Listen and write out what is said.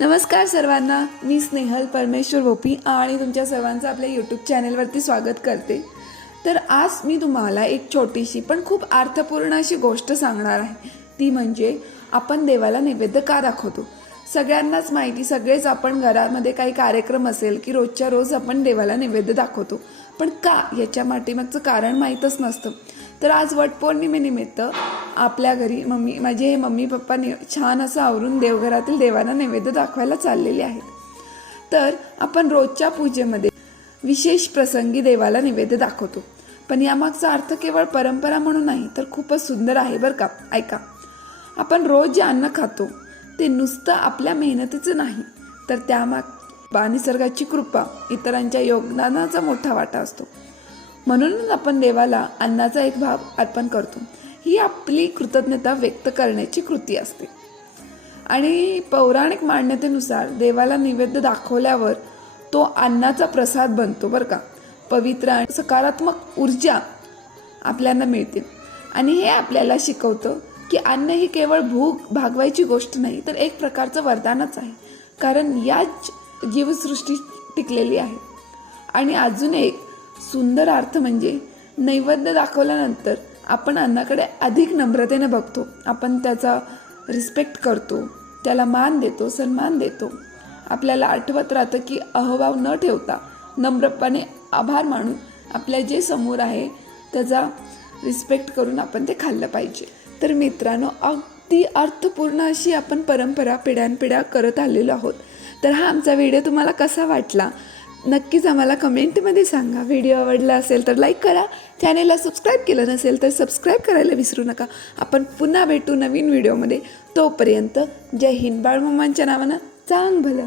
नमस्कार सर्वांना मी स्नेहल परमेश्वर गोपी आणि तुमच्या सर्वांचं आपल्या यूट्यूब चॅनेलवरती स्वागत करते. तर आज मी तुम्हाला एक छोटीशी पण खूप अर्थपूर्ण अशी गोष्ट सांगणार आहे. ती म्हणजे आपण देवाला नैवेद्य का दाखवतो? सगळ्यांनाच माहिती सगळेच आपण घरामध्ये काही कार्यक्रम असेल की रोजच्या रोज आपण देवाला नैवेद्य दाखवतो. पण का? याच्या माठीमागचं कारण माहीतच नसतं. तर आज वटपौर्णिमेनिमित्त आपल्या घरी मम्मी माझे हे मम्मी पप्पा नि छान असं आवरून देवघरातील देवांना नैवेद्य दाखवायला चाललेले आहेत. तर आपण रोजच्या पूजेमध्ये विशेष प्रसंगी देवाला नैवेद्य दाखवतो. पण यामागचा अर्थ केवळ परंपरा म्हणून नाही तर खूपच सुंदर आहे बरं का? ऐका. आपण रोज जे अन्न खातो ते नुसतं आपल्या मेहनतीचं नाही तर त्यामाग बा निसर्गाची कृपा इतरांच्या योगदानाचा मोठा वाटा असतो. म्हणूनच आपण देवाला अन्नाचा एक भाग अर्पण करतो. ही आपली कृतज्ञता व्यक्त करण्याची कृती असते. आणि पौराणिक मान्यतेनुसार देवाला नैवेद्य दाखवल्यावर तो अन्नाचा प्रसाद बनतो बरं का. पवित्र आणि सकारात्मक ऊर्जा आपल्याला मिळते. आणि हे आपल्याला शिकवतं की अन्न ही केवळ भूक भागवायची गोष्ट नाही तर एक प्रकारचं वरदानच आहे. कारण याच जीवसृष्टी टिकलेली आहे. आणि अजून एक सुंदर अर्थ म्हणजे नैवेद्य दाखवल्यानंतर आपण अन्नाकडे अधिक नम्रतेने बघतो. आपण त्याचा रिस्पेक्ट करतो. त्याला मान देतो सन्मान देतो. आपल्याला आठवत राहतं की अहभाव न ठेवता नम्रपणे आभार मानून आपल्या जे समोर आहे त्याचा रिस्पेक्ट करून आपण ते खाल्लं पाहिजे. तर मित्रांनो अगदी अर्थपूर्ण अशी आपण परंपरा पिढ्यानपिढ्या करत आलेलो आहोत. तर हा आमचा व्हिडिओ तुम्हाला कसा वाटला? नक्कीच आम्हाला कमेंटमध्ये सांगा. व्हिडिओ आवडला असेल तर लाईक करा. चॅनेलला सबस्क्राईब केलं नसेल तर सबस्क्राईब करायला विसरू नका. आपण पुन्हा भेटू नवीन व्हिडिओमध्ये. तोपर्यंत जय हिंद बाळमामांच्या नावानं चांग भलं